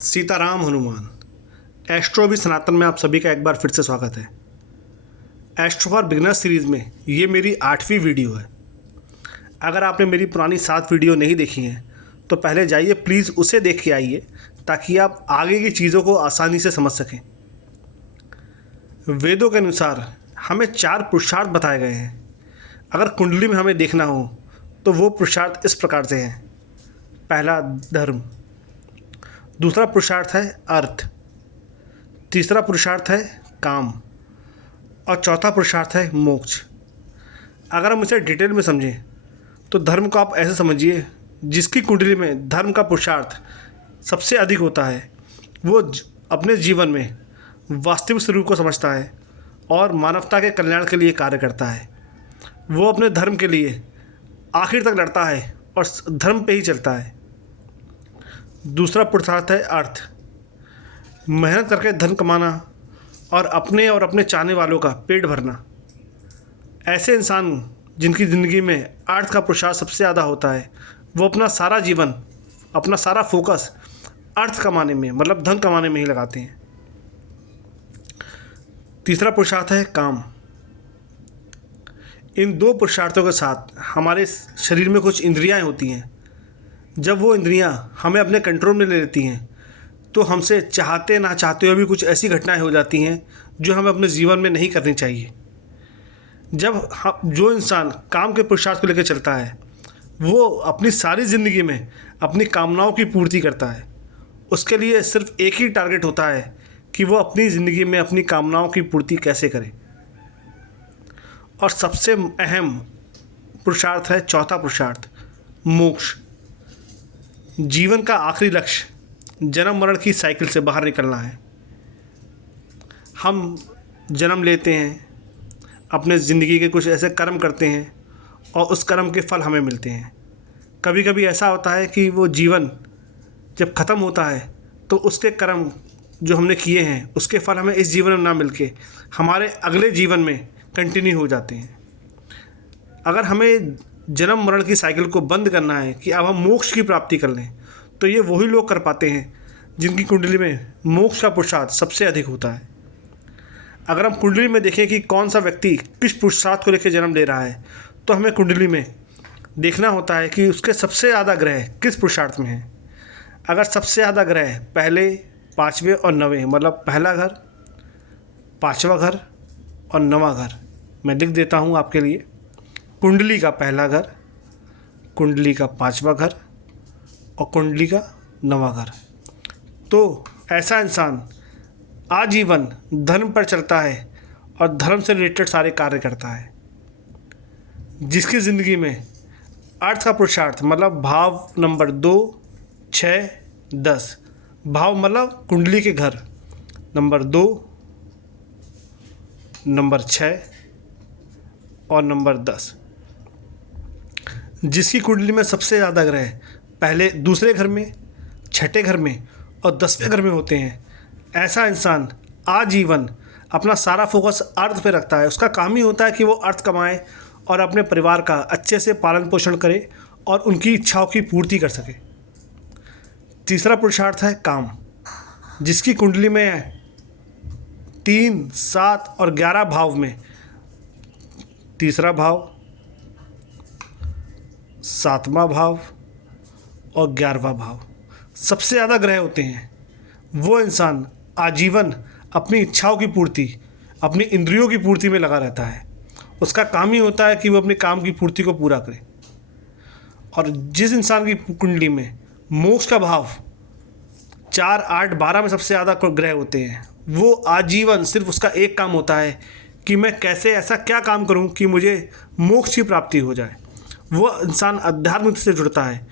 Sitaram Hanuman. Astro भी सनातन में आप सभी का एक बार फिर से स्वागत है। एस्ट्रो फॉर बिगनर्स सीरीज़ में ये मेरी 8वीं वीडियो है। अगर आपने मेरी पुरानी 7 वीडियो नहीं देखी हैं तो पहले जाइए प्लीज़ उसे देख के आइए ताकि आप आगे की चीज़ों को आसानी से समझ सकें। वेदों के अनुसार हमें 4 पुरुषार्थ बताए गए हैं। अगर कुंडली में हमें देखना हो तो वो पुरुषार्थ इस प्रकार से हैं। पहला धर्म, दूसरा पुरुषार्थ है अर्थ, तीसरा पुरुषार्थ है काम और चौथा पुरुषार्थ है मोक्ष। अगर हम इसे डिटेल में समझें तो धर्म को आप ऐसे समझिए, जिसकी कुंडली में धर्म का पुरुषार्थ सबसे अधिक होता है वो अपने जीवन में वास्तविक स्वरूप को समझता है और मानवता के कल्याण के लिए कार्य करता है। वो अपने धर्म के लिए आखिर तक लड़ता है और धर्म पे ही चलता है। दूसरा पुरुषार्थ है अर्थ, मेहनत करके धन कमाना और अपने चाहने वालों का पेट भरना। ऐसे इंसान जिनकी ज़िंदगी में अर्थ का पुरुषार्थ सबसे ज़्यादा होता है वो अपना सारा जीवन, अपना सारा फोकस अर्थ कमाने में, मतलब धन कमाने में ही लगाते हैं। तीसरा पुरुषार्थ है काम। इन 2 पुरुषार्थों के साथ हमारे शरीर में कुछ इंद्रियां होती हैं। जब वो इंद्रियां हमें अपने कंट्रोल में ले लेती हैं तो हमसे चाहते ना चाहते हुए भी कुछ ऐसी घटनाएं हो जाती हैं जो हमें अपने जीवन में नहीं करनी चाहिए। जो इंसान काम के पुरुषार्थ को लेकर चलता है वो अपनी सारी ज़िंदगी में अपनी कामनाओं की पूर्ति करता है। उसके लिए सिर्फ एक ही टारगेट होता है कि वो अपनी ज़िंदगी में अपनी कामनाओं की पूर्ति कैसे करे। और सबसे अहम पुरुषार्थ है चौथा पुरुषार्थ, मोक्ष। जीवन का आखिरी लक्ष्य जन्म मरण की साइकिल से बाहर निकलना है। हम जन्म लेते हैं, अपने ज़िंदगी के कुछ ऐसे कर्म करते हैं और उस कर्म के फल हमें मिलते हैं। कभी कभी ऐसा होता है कि वो जीवन जब ख़त्म होता है तो उसके कर्म जो हमने किए हैं उसके फल हमें इस जीवन में ना मिलके हमारे अगले जीवन में कंटिन्यू हो जाते हैं। अगर हमें जन्म मरण की साइकिल को बंद करना है कि अब हम मोक्ष की प्राप्ति कर लें तो ये वही लोग कर पाते हैं जिनकी कुंडली में मोक्ष का पुरुषार्थ सबसे अधिक होता है। अगर हम कुंडली में देखें कि कौन सा व्यक्ति किस पुरुषार्थ को लेकर जन्म ले रहा है तो हमें कुंडली में देखना होता है कि उसके सबसे ज़्यादा ग्रह किस पुरुषार्थ में है। अगर सबसे ज़्यादा ग्रह पहले, 5वें और 9वें, मतलब पहला घर, 5वां घर और 9वां घर, मैं लिख देता हूँ आपके लिए। कुंडली का पहला घर, कुंडली का 5वां घर और कुंडली का 9वां घर, तो ऐसा इंसान आजीवन धर्म पर चलता है और धर्म से रिलेटेड सारे कार्य करता है। जिसकी ज़िंदगी में अर्थ का पुरुषार्थ, मतलब भाव नंबर 2, 6, 10, भाव मतलब कुंडली के घर नंबर 2, नंबर 6 और नंबर 10, जिसकी कुंडली में सबसे ज़्यादा ग्रह पहले, दूसरे घर में, 6ठे घर में और 10वें घर में होते हैं, ऐसा इंसान आजीवन अपना सारा फोकस अर्थ पे रखता है। उसका काम ही होता है कि वो अर्थ कमाए और अपने परिवार का अच्छे से पालन पोषण करे और उनकी इच्छाओं की पूर्ति कर सके। तीसरा पुरुषार्थ है काम, जिसकी कुंडली में 3, 7 और 11 भाव में, तीसरा भाव, 7वां भाव और 11वां भाव सबसे ज़्यादा ग्रह होते हैं। वो इंसान आजीवन अपनी इच्छाओं की पूर्ति, अपनी इंद्रियों की पूर्ति में लगा रहता है। उसका काम ही होता है कि वो अपने काम की पूर्ति को पूरा करे। और जिस इंसान की कुंडली में मोक्ष का भाव 4, 8, 12 में सबसे ज़्यादा ग्रह होते हैं, वो आजीवन सिर्फ उसका एक काम होता है कि मैं कैसे ऐसा क्या काम करूं कि मुझे मोक्ष की प्राप्ति हो जाए। वो इंसान अध्यात्म से जुड़ता है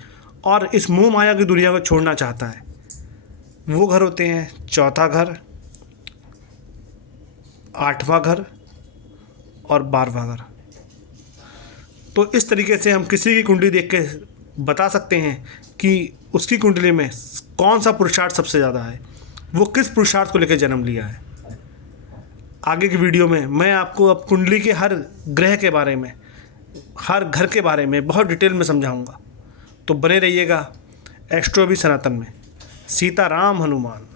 और इस मोह माया की दुनिया को छोड़ना चाहता है। वो घर होते हैं चौथा घर, 8वां घर और 12वां घर। तो इस तरीके से हम किसी की कुंडली देख के बता सकते हैं कि उसकी कुंडली में कौन सा पुरुषार्थ सबसे ज़्यादा है, वो किस पुरुषार्थ को लेकर जन्म लिया है। आगे की वीडियो में मैं आपको अब कुंडली के हर ग्रह के बारे में, हर घर के बारे में बहुत डिटेल में समझाऊंगा। तो बने रहिएगा एस्ट्रो भी सनातन में। सीताराम हनुमान।